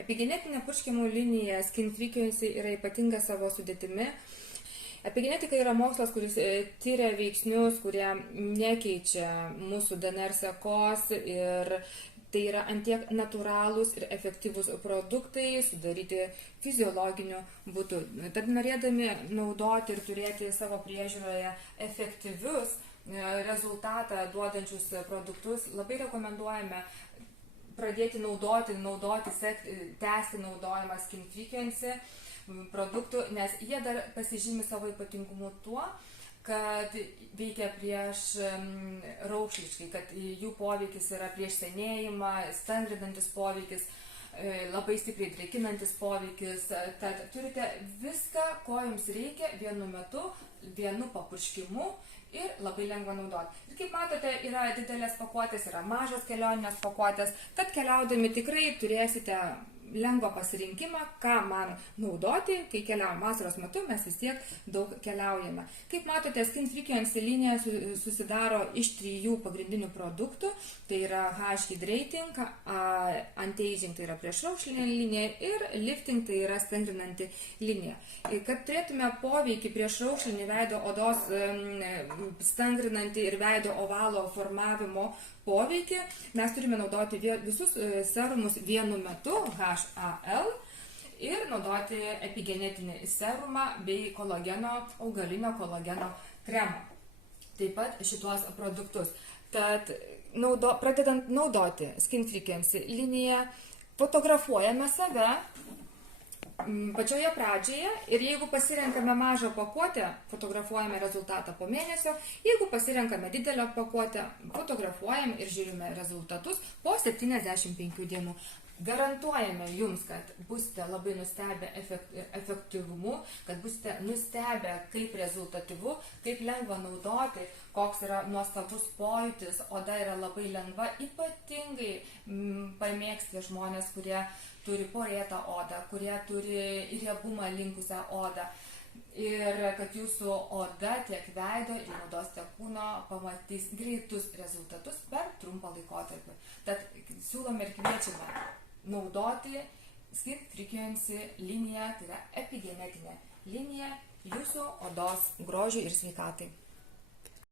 Epigenetinė purškiamų linija Skin Frequency yra ypatinga savo sudėtimi. Epigenetika yra mokslas, kuris tyria veiksnius, kurie nekeičia mūsų DNR sekos, ir tai yra antiek natūralūs ir efektyvūs produktai, sudaryti fiziologiniu būdu. Tad norėdami naudoti ir turėti savo priežiūroje efektyvius rezultatą duodančius produktus, labai rekomenduojame pradėti tęsti naudojimą Skin Frequency produktų, nes jie dar pasižymi savo ypatingumu tuo, kad veikia prieš raukšliškai, kad jų poveikis yra prieš senėjimą, stangrinantis poveikis, labai stipriai drėkinantis poveikis. Tad turite viską, ko jums reikia vienu metu, vienu papurškimu ir labai lengva naudoti. Ir kaip matote, yra didelės pakuotės, yra mažos kelioninės pakuotės, tad keliaudami tikrai turėsite lengvą pasirinkimą, ką man naudoti, kai keliaujame vasaros metu, mes vis tiek daug keliaujame. Kaip matote, Skin Frequency linija susidaro iš 3 pagrindinių produktų, tai yra H-Hydrating, Anti-Aging, tai yra priešraukšlinė linija, ir Lifting, tai yra stangrinanti linija. Kad turėtume poveikį priešraukšlinį veido odos stangrinantį ir veido ovalo formavimo poveikį, mes turime naudoti visus serumus vienu metu, HAL, ir naudoti epigenetinį serumą bei augalinio kolageno kremą. Taip pat šituos produktus. Tad pradedant naudoti Skin Frequency liniją, fotografuojame save pačioje pradžioje, ir jeigu pasirenkame mažą pakuotę, fotografuojame rezultatą po mėnesio, jeigu pasirenkame didelę pakuotę, fotografuojame ir žiūrime rezultatus po 75 dienų. Garantuojame jums, kad busite labai nustebę efektyvumu, kad busite nustebę, kaip rezultatyvu, kaip lengva naudoti, koks yra nuostabus pojūtis, oda yra labai lengva, ypatingai pamėgsti žmonės, kurie turi porėtą odą, kurie turi riebumą linkusią odą, ir kad jūsų oda tiek veido ir odos tiek kūno pamatys greitus rezultatus per trumpą laikotarpį. Tad siūlome ir kviečiame naudoti Skin Frequency liniją, tai yra epigenetinė linija jūsų odos grožiui ir sveikatai.